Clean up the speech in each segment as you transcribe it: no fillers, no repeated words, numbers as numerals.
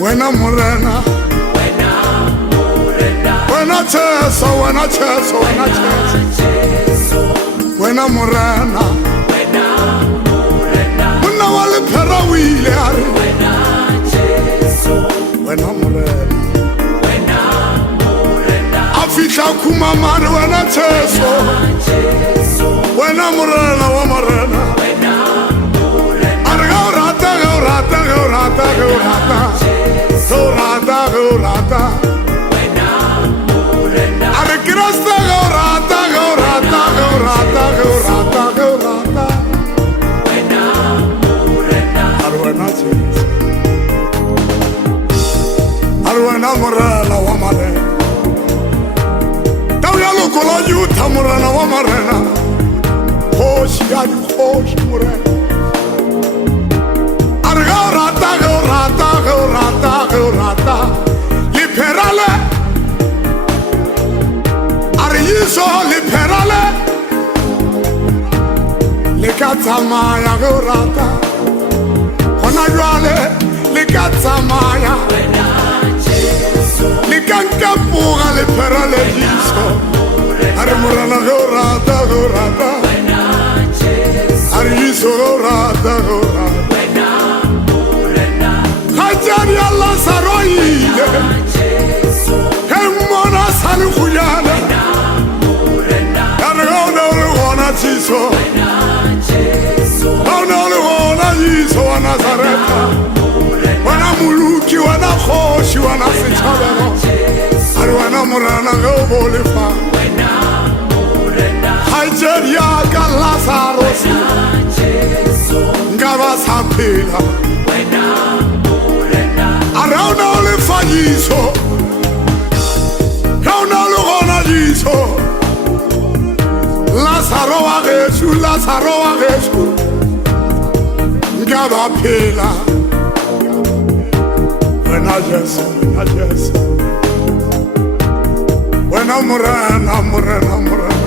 Wena Morena, Wena Jesu, Wena Jesu, Wena Jesu, Wena Morena, Wena wale pera wile ari, Wena Morena, Afisha kumamari Wena Jesu, Wena Morena, wa Morena, Argaurata, gaurata, gaurata, gaurata. Gaurata, gaurata, are Krista gaurata, gaurata, gaurata, gaurata, gaurata. Arwana Jesu, Arwana Morena wa Morena. Tauya lokola yuta Morena wa Morena. Hoshi adi hoshi Morena. Gaurata, gaurata, gaurata, gaurata, liberale, ariso liberale, le Tsamaya gaurata, Rona jwale le Tsamaya, le kankapura liberale Jesu, are Morena gaurata, gaurata, ariso gaurata, gaurata. Hajari Allah saroile, hemmona salukuyana, Rona Rona Jesu, Rona Rona Jesu wa Nazareta, wana muluki wana khoshi wana sichabano, Arwana Morena gobolefa, Hajari Allah sarosi, ngaba sapela. Around all the Fayiso, round all the Rona Jesu, Lazaroa Jesu, Lazaroa Jesu, Gaba Pela, Wena Jesu, Wena Jesu, Wena Morena, Morena, Morena,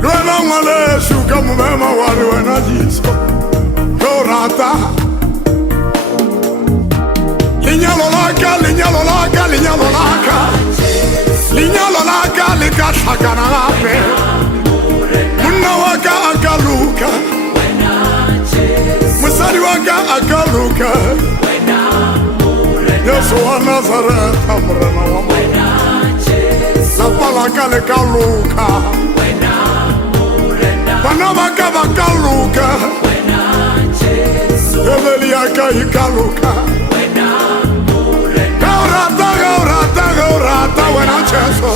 Wena Malesu, Kamumema Wari, Wena Jesu, Gaurata. Linyalolaka, linyalolaka, linyalolaka, linyalolaka, likashakana lape, muna waka akaluka, musari waka akaluka, Yesu wa Nazareta, Morena wa Morena, lapalaka likaluka, panamaka bakaluka, Eveliaka ikaluka. Gaurata, gaurata, gaurata, Wena Jesu.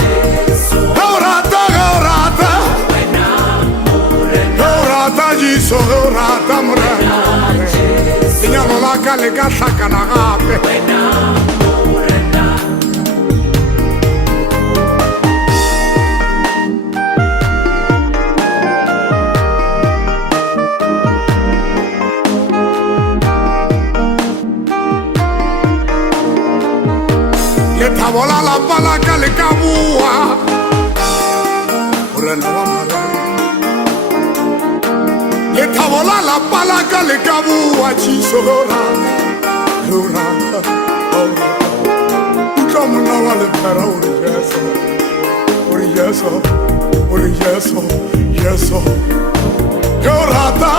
Gaurata, gaurata, gaurata Jesu, gaurata Morena. Linyalolaka likashakana gape. Tabola la palaka le kabua, Morena wa Morena. Le tabola la palaka le kabua, Jesu gaurata, gaurata, gaurata. Ukamuna wa le pera uri Jesu, uri Jesu, uri Jesu, Jesu. Gaurata,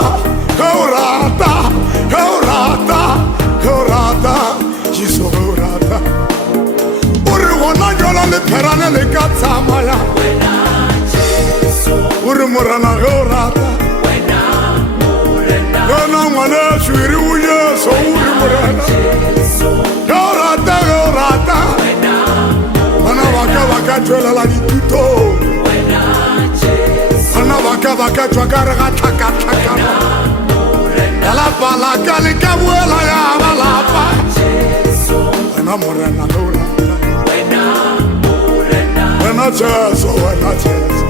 gaurata, gaurata, gaurata, Jesu gaurata. Rona jola le perane le Tsamaya, Uri Morena gaurata, Rona mane shwiri uye so Uri Morena gaurata, gaurata, Mana waka waka chwela la dituto, Mana waka waka chwakara gataka taka, Yala pala kali kabuela ya balapa, Mana Morena gaurata. Wena Jesu, Wena Jesu,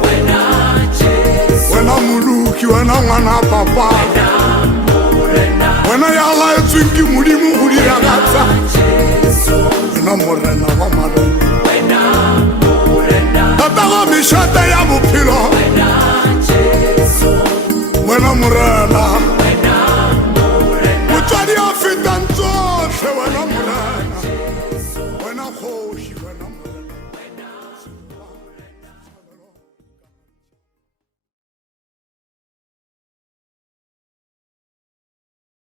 Wena muluki, Wena mwana papa, Wena yala etwingi mulimu huliragata, Wena Morena wa Morena, Tatago mishate ya mupilo, Wena Morena.